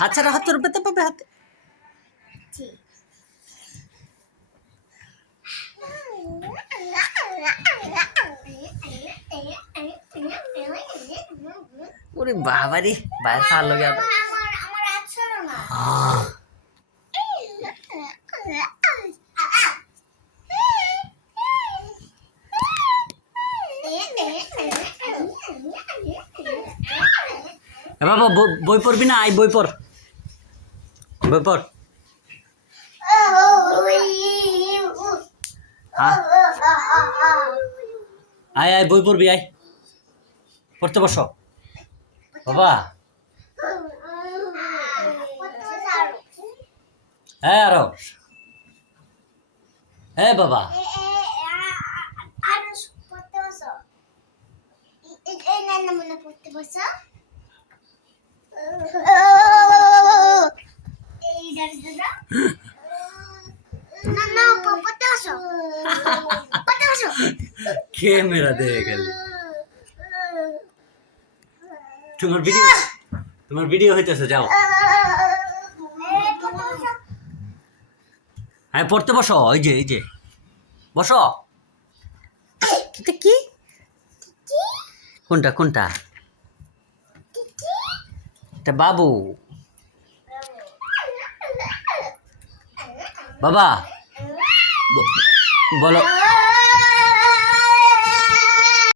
হাত ছাড়া, হাত তোর পেতে পাবে হাতে। ওরে বাবা রে, বাইরে খাওয়ার লগে বাবা বই পড়বি না? আয় বই পড়, বই পড়। আয় আয় বই পড়বি, আয় পড়তে বসো বাবা। হ্যাঁ আরো, হ্যাঁ বাবা ক্যামেরা দেখে গেল। তোমার ভিডিও হইতেছে, যাও। হ্যাঁ পড়তে বসো, এই যে বসো। কি কোনটা এটা বাবু? বাবা বলো।